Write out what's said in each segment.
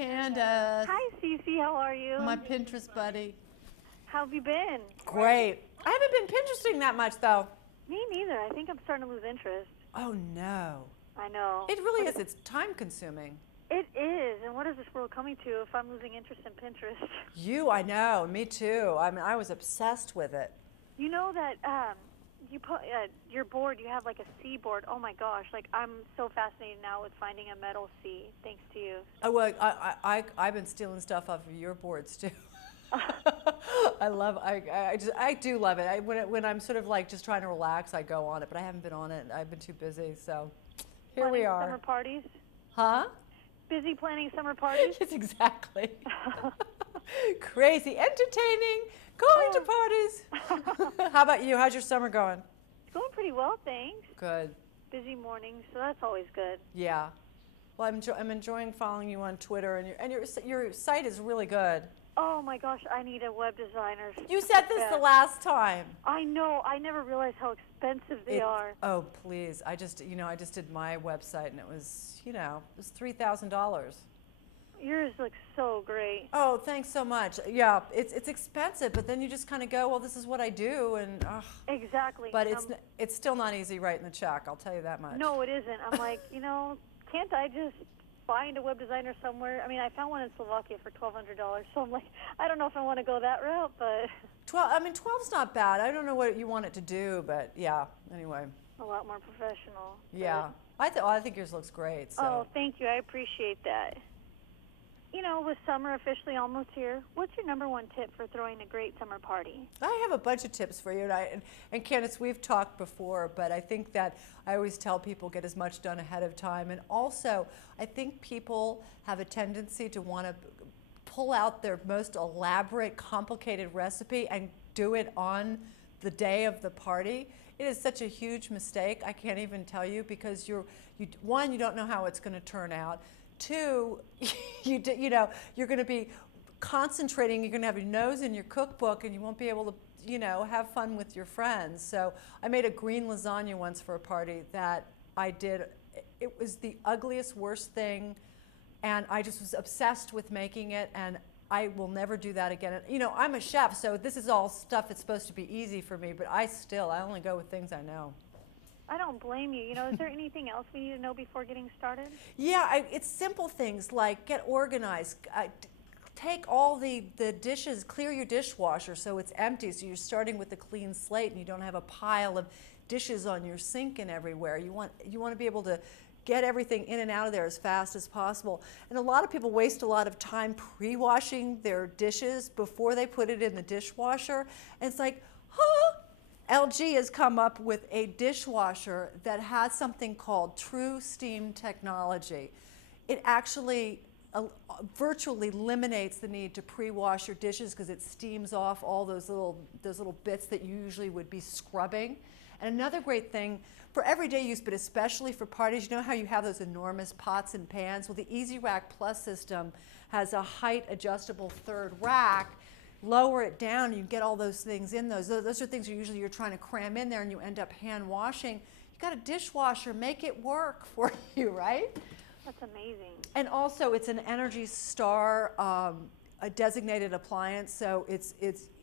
Candace. Hi, Cece. How are you? My Pinterest buddy. How have you been? Great. I haven't been Pinteresting that much, though. Me neither. I think I'm starting to lose interest. Oh, no. I know. It really is. It's time-consuming. It is. And what is this world coming to if I'm losing interest in Pinterest? I know. Me too. I mean, I was obsessed with it. You know that you put your board, you have like a C board. Oh, my gosh. Like, I'm so fascinated now with finding a metal C, thanks to you. Oh, well, I've been stealing stuff off of your boards, too. I do love it. When I'm sort of like just trying to relax, I go on it, but I haven't been on it. I've been too busy, so here we are. Summer parties? Huh? Busy planning summer parties? Yes, exactly. Crazy, entertaining, going to parties. How about you? How's your summer going? It's going pretty well, thanks. Good. Busy mornings, so that's always good. Yeah. Well, I'm enjoying following you on Twitter, and your site is really good. Oh my gosh, I need a web designer. You said this the last time. I know. I never realized how expensive they are. Oh, please. I just did my website, and it was $3,000. Yours looks so great. Oh, thanks so much. Yeah, it's expensive, but then you just kind of go, well, this is what I do, and exactly. But it's still not easy writing the check. I'll tell you that much. No, it isn't. I'm like, can't I just find a web designer somewhere? I mean, I found one in Slovakia for $1,200, so I'm like, I don't know if I want to go that route, but 12's not bad. I don't know what you want it to do, but yeah. Anyway. A lot more professional. Yeah, I think yours looks great. So. Oh, thank you. I appreciate that. With summer officially almost here, what's your #1 tip for throwing a great summer party? I have a bunch of tips for you, and Candace, we've talked before, but I think that I always tell people get as much done ahead of time, and also I think people have a tendency to want to pull out their most elaborate, complicated recipe and do it on the day of the party. It is such a huge mistake. I can't even tell you, because one, you don't know how it's going to turn out. Two, you're going to be concentrating. You're going to have your nose in your cookbook, and you won't be able to, have fun with your friends. So I made a green lasagna once for a party that I did. It was the ugliest, worst thing, and I just was obsessed with making it, and I will never do that again. I'm a chef, so this is all stuff that's supposed to be easy for me, but I only go with things I know. I don't blame you. Is there anything else we need to know before getting started? Yeah, it's simple things like get organized. Take all the dishes, clear your dishwasher so it's empty, so you're starting with a clean slate and you don't have a pile of dishes on your sink and everywhere. You want to be able to get everything in and out of there as fast as possible. And a lot of people waste a lot of time pre-washing their dishes before they put it in the dishwasher. And it's like, LG has come up with a dishwasher that has something called True Steam technology. It actually virtually eliminates the need to pre-wash your dishes because it steams off all those little bits that you usually would be scrubbing. And another great thing for everyday use, but especially for parties, you know how you have those enormous pots and pans? Well, the Easy Rack Plus system has a height adjustable third rack. Lower it down, you get all those things in those. Those are things you're trying to cram in there, and you end up hand washing. You got a dishwasher, make it work for you, right? That's amazing. And also, it's an Energy Star a designated appliance, so it's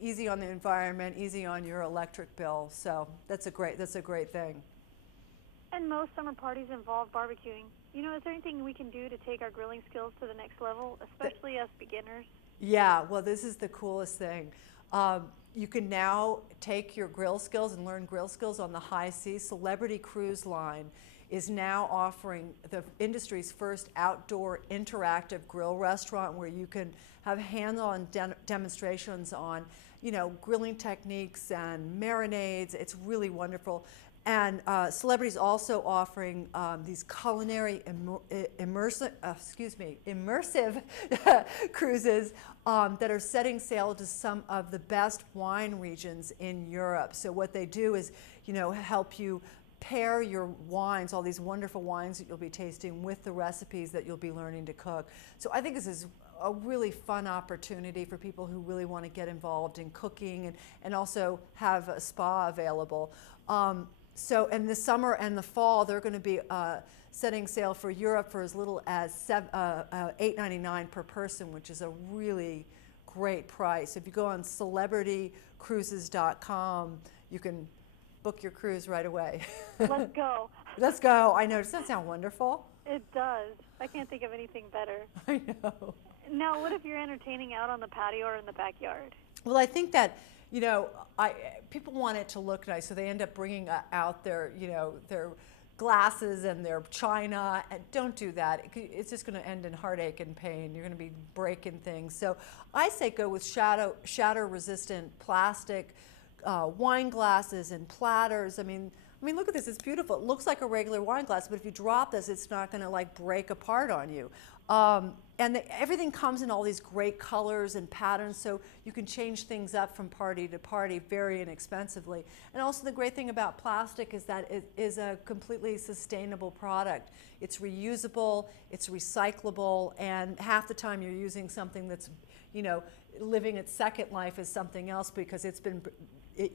easy on the environment, easy on your electric bill. So that's a great thing. And most summer parties involve barbecuing. Is there anything we can do to take our grilling skills to the next level, especially us beginners? Yeah, well, this is the coolest thing. You can now take your grill skills and learn grill skills on the high seas. Celebrity Cruise Line is now offering the industry's first outdoor interactive grill restaurant where you can have hands-on demonstrations on, grilling techniques and marinades. It's really wonderful. And Celebrity's also offering these culinary immersive cruises that are setting sail to some of the best wine regions in Europe. So what they do is, help you pair your wines, all these wonderful wines that you'll be tasting, with the recipes that you'll be learning to cook. So I think this is a really fun opportunity for people who really want to get involved in cooking and also have a spa available. So in the summer and the fall, they're going to be setting sail for Europe for as little as $8.99 per person, which is a really great price. If you go on celebritycruises.com, you can book your cruise right away. Let's go. Let's go. I know. Does that sound wonderful? It does. I can't think of anything better. I know. Now, what if you're entertaining out on the patio or in the backyard? Well, I think that, you know, people want it to look nice, so they end up bringing out their, you know, their glasses and their china. And don't do that. It's just going to end in heartache and pain. You're going to be breaking things. So I say go with shatter-resistant plastic wine glasses and platters. I mean, look at this. It's beautiful. It looks like a regular wine glass, but if you drop this, it's not going to like break apart on you. And everything comes in all these great colors and patterns, so you can change things up from party to party very inexpensively. And also the great thing about plastic is that it is a completely sustainable product. It's reusable, it's recyclable, and half the time you're using something that's, you know, living its second life as something else because it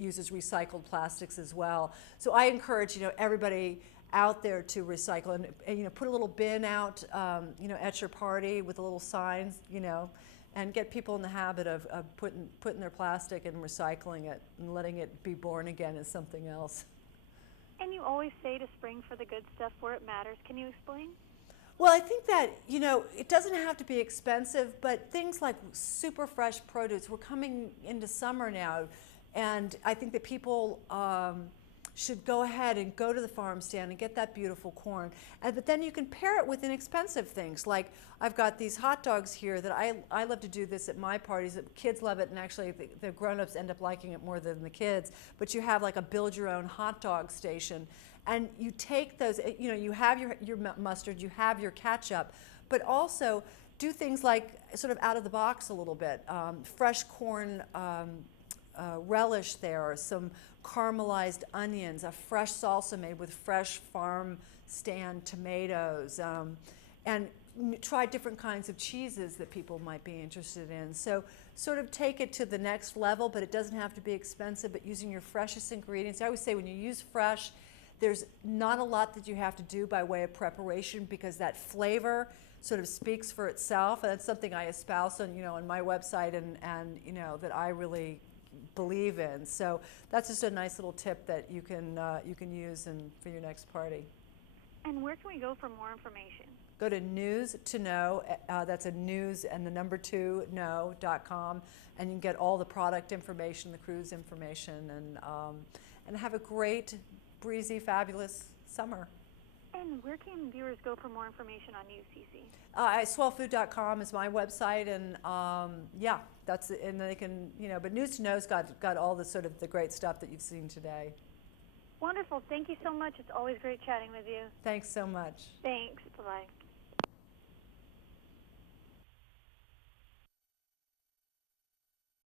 uses recycled plastics as well. So I encourage, you know, everybody out there to recycle and you know, put a little bin out, you know, at your party with the little signs, you know, and get people in the habit of putting their plastic and recycling it and letting it be born again as something else. And you always say to spring for the good stuff where it matters. Can you explain? Well, I think that, you know, it doesn't have to be expensive, but things like super fresh produce, we're coming into summer now, and I think that people should go ahead and go to the farm stand and get that beautiful corn. But then you can pair it with inexpensive things. Like I've got these hot dogs here that I love to do this at my parties. The kids love it, and actually the grown-ups end up liking it more than the kids. But you have like a build your own hot dog station. And you take those, you know, you have your mustard, you have your ketchup, but also do things like sort of out of the box a little bit. Fresh corn relish there, some caramelized onions, a fresh salsa made with fresh farm stand tomatoes, and try different kinds of cheeses that people might be interested in. So sort of take it to the next level, but it doesn't have to be expensive, but using your freshest ingredients. I always say when you use fresh, there's not a lot that you have to do by way of preparation because that flavor sort of speaks for itself, and that's something I espouse on, you know, on my website and you know, that I really believe in. So that's just a nice little tip that you can use for your next party. And where can we go for more information? Go to news to know. That's a news and the number 2 know.com, and you can get all the product information, the cruise information, and have a great, breezy, fabulous summer. And where can viewers go for more information on you, Ceci? Swellfood.com is my website, and yeah, that's it. And they can, you know, but News to Know's got all the sort of the great stuff that you've seen today. Wonderful. Thank you so much. It's always great chatting with you. Thanks so much. Thanks. Bye-bye.